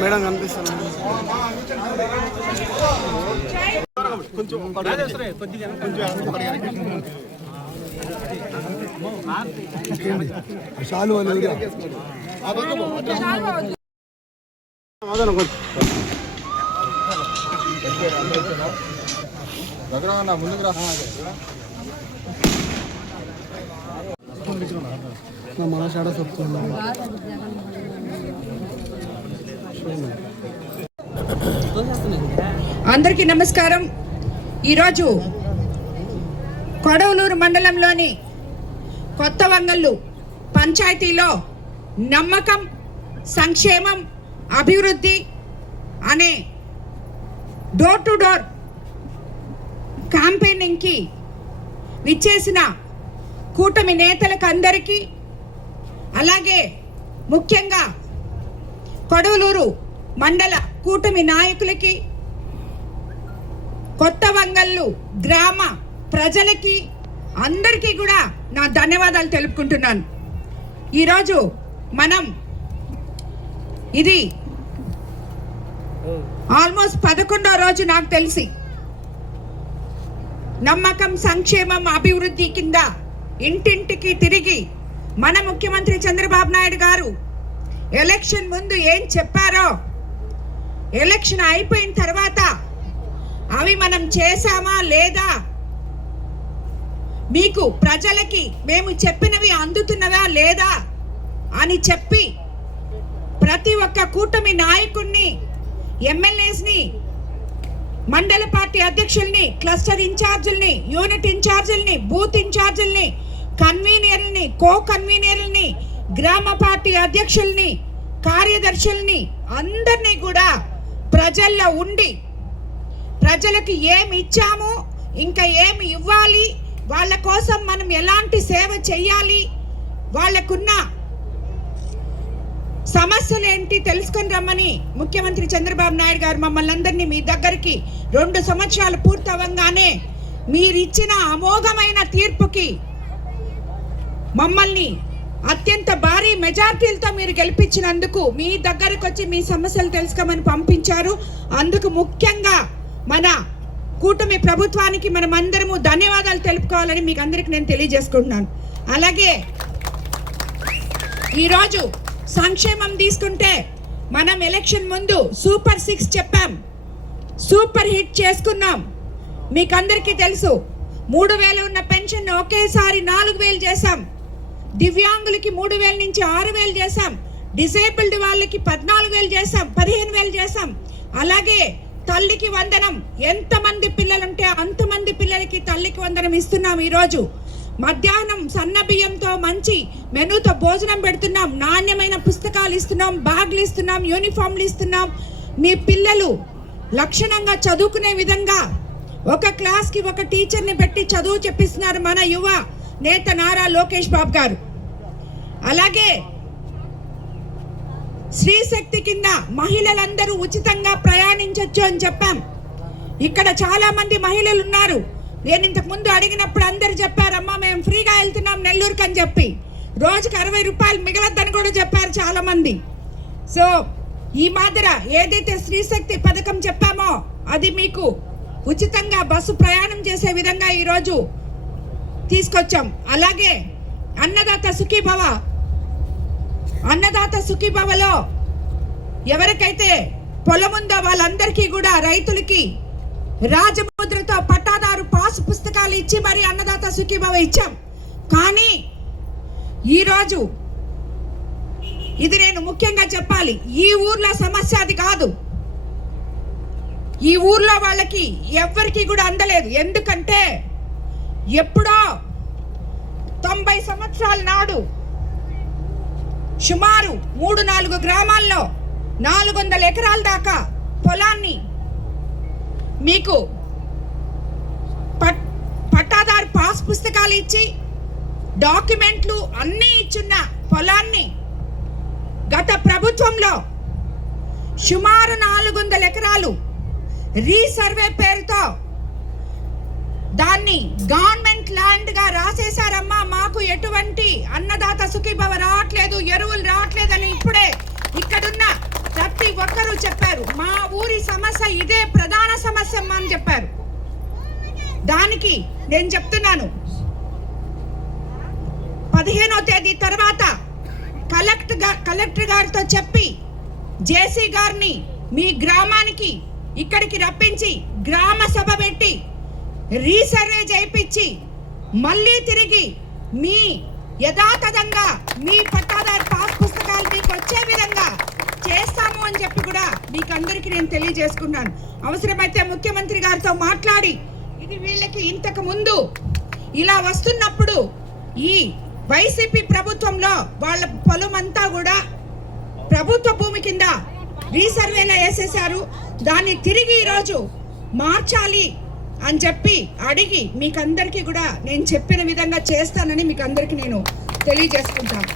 Madam కనిపిస్తుంది. చాలు ముందుకు రా. మనసాడ చెప్తున్నా. అందరికీ నమస్కారం. ఈరోజు కొడవలూరు మండలంలోని కొత్త వంగల్లు పంచాయతీలో నమ్మకం, సంక్షేమం, అభివృద్ధి అనే డోర్ టు డోర్ క్యాంపెయినింగ్కి విచ్చేసిన కూటమి నేతలకు అందరికీ, అలాగే ముఖ్యంగా కొడవలూరు మండల కూటమి నాయకులకి, కొత్త వంగల్లు గ్రామ ప్రజలకి అందరికీ కూడా నా ధన్యవాదాలు తెలుపుకుంటున్నాను. ఈరోజు మనం ఇది ఆల్మోస్ట్ 11వ రోజు నాకు తెలిసి నమ్మకం, సంక్షేమం, అభివృద్ధి కింద ఇంటింటికి తిరిగి మన ముఖ్యమంత్రి చంద్రబాబు నాయుడు గారు ఎలక్షన్ ముందు ఏం చెప్పారో ఎలక్షన్ అయిపోయిన తర్వాత అవి మనం చేశామా లేదా, మీకు ప్రజలకి మేము చెప్పినవి అందుతున్నవా లేదా అని చెప్పి ప్రతి ఒక్క కూటమి నాయకుడిని, ఎమ్మెల్యేస్ని, మండల పార్టీ అధ్యక్షుల్ని, క్లస్టర్ ఇన్ఛార్జుల్ని, యూనిట్ ఇన్ఛార్జుల్ని, బూత్ ఇన్ఛార్జుల్ని, కన్వీనర్లని, కో కన్వీనర్లని, గ్రామ పార్టీ అధ్యక్షుల్ని, కార్యదర్శుల్ని అందరినీ కూడా ప్రజల్లో ఉండి ప్రజలకు ఏమి ఇచ్చాము, ఇంకా ఏమి ఇవ్వాలి, వాళ్ళ కోసం మనం ఎలాంటి సేవ చేయాలి, వాళ్ళకున్న సమస్యలు ఏంటి తెలుసుకొని రమ్మని ముఖ్యమంత్రి చంద్రబాబు నాయుడు గారు మమ్మల్ని అందరినీ మీ దగ్గరికి 2 సంవత్సరాలు పూర్తవంగానే మీరిచ్చిన అమోఘమైన తీర్పుకి మమ్మల్ని అత్యంత భారీ మెజార్టీలతో మీరు గెలిపించినందుకు మీ దగ్గరకు వచ్చి మీ సమస్యలు తెలుసుకోమని పంపించారు. అందుకు ముఖ్యంగా మన కూటమి ప్రభుత్వానికి మనం అందరము ధన్యవాదాలు తెలుపుకోవాలని మీకు అందరికి నేను తెలియజేసుకుంటున్నాను. అలాగే ఈరోజు సంక్షేమం తీసుకుంటే మనం ఎలక్షన్ ముందు సూపర్ 6 చెప్పాం, సూపర్ హిట్ చేసుకున్నాం. మీకు అందరికీ తెలుసు 3000 ఉన్న పెన్షన్ ఒకేసారి 4000 చేశాం, దివ్యాంగులకి 3000 నుంచి 6000 చేశాం, డిసేబుల్డ్ వాళ్ళకి 14000 చేశాం, 15000 చేశాం. అలాగే తల్లికి వందనం, ఎంతమంది పిల్లలుంటే అంతమంది పిల్లలకి తల్లికి వందనం ఇస్తున్నాం. ఈరోజు మధ్యాహ్నం సన్న బియ్యంతో మంచి మెనూతో భోజనం పెడుతున్నాం, నాణ్యమైన పుస్తకాలు ఇస్తున్నాం, బ్యాగ్లు ఇస్తున్నాం, యూనిఫామ్లు ఇస్తున్నాం. మీ పిల్లలు లక్షణంగా చదువుకునే విధంగా ఒక క్లాస్కి ఒక టీచర్ని పెట్టి చదువు చెప్పిస్తున్నారు మన యువ నేత నారా లోకేష్ బాబు గారు. అలాగే స్త్రీ శక్తి కింద మహిళలందరూ ఉచితంగా ప్రయాణించవచ్చు అని చెప్పాం. ఇక్కడ చాలా మంది మహిళలు ఉన్నారు. నేను ఇంతకు ముందు అడిగినప్పుడు అందరు చెప్పారమ్మా మేము ఫ్రీగా వెళ్తున్నాం నెల్లూరుకి అని చెప్పి, రోజుకి 60 రూపాయలు మిగలద్దని కూడా చెప్పారు చాలా మంది. సో ఈ మాదిర ఏదైతే స్త్రీ శక్తి పథకం చెప్పామో అది మీకు ఉచితంగా బస్సు ప్రయాణం చేసే విధంగా ఈరోజు తీసుకొచ్చాం. అలాగే అన్నదాత సుఖీభవ, అన్నదాత సుఖీభవలో ఎవరికైతే పొలం ఉందో వాళ్ళందరికీ కూడా రైతులకి రాజముద్రతో పట్టాదారు పాసు పుస్తకాలు ఇచ్చి మరి అన్నదాత సుఖీభవ ఇచ్చాం. కానీ ఈరోజు ఇది నేను ముఖ్యంగా చెప్పాలి, ఈ ఊర్లో సమస్య అది కాదు. ఈ ఊర్లో వాళ్ళకి ఎవ్వరికి కూడా అందలేదు. ఎందుకంటే ఎప్పుడో 90 సంవత్సరాల నాడు సుమారు 3-4 గ్రామాల్లో 400 ఎకరాల దాకా పొలాన్ని మీకు పట్టాదారు పాస్ పుస్తకాలు ఇచ్చి డాక్యుమెంట్లు అన్నీ ఇచ్చున్న పొలాన్ని గత ప్రభుత్వంలో సుమారు 400 ఎకరాలు రీసర్వే పేరుతో దాన్ని గవర్నమెంట్ ల్యాండ్ గా రాసేశారమ్మా, మాకు ఎటువంటి ఇచ్చినటువంటి అన్నదాత సుఖీభవ రావట్లేదు, ఎరువులు రావట్లేదని ఇప్పుడే ఇక్కడున్న ప్రతి ఒక్కరూ చెప్పారు. మా ఊరి సమస్య ఇదే ప్రధాన సమస్య అని చెప్పారు. దానికి నేను చెప్తున్నాను, 15వ తేదీ తర్వాత కలెక్టర్ గారితో చెప్పి జేసీ గారిని మీ గ్రామానికి ఇక్కడికి రప్పించి గ్రామ సభ పెట్టి రీసర్వే చేయించి మళ్ళీ తిరిగి మీ యథాతథంగా మీ పట్టాదారు పాస్ పుస్తకాలు మీకు వచ్చే విధంగా చేస్తాము అని చెప్పి కూడా మీకు అందరికీ నేను తెలియజేసుకున్నాను. అవసరమైతే ముఖ్యమంత్రి గారితో మాట్లాడి ఇది వీళ్ళకి ఇంతకు ముందు ఇలా వస్తున్నప్పుడు ఈ వైసీపీ ప్రభుత్వంలో వాళ్ళ పొలమంతా కూడా ప్రభుత్వ భూమి కింద రీసర్వేలో వేసేశారు. దాన్ని తిరిగి ఈరోజు మార్చాలి అని చెప్పి అడిగి మీకు అందరికీ కూడా నేను చెప్పిన విధంగా చేస్తానని మీకు అందరికీ నేను తెలియజేసుకుంటాను.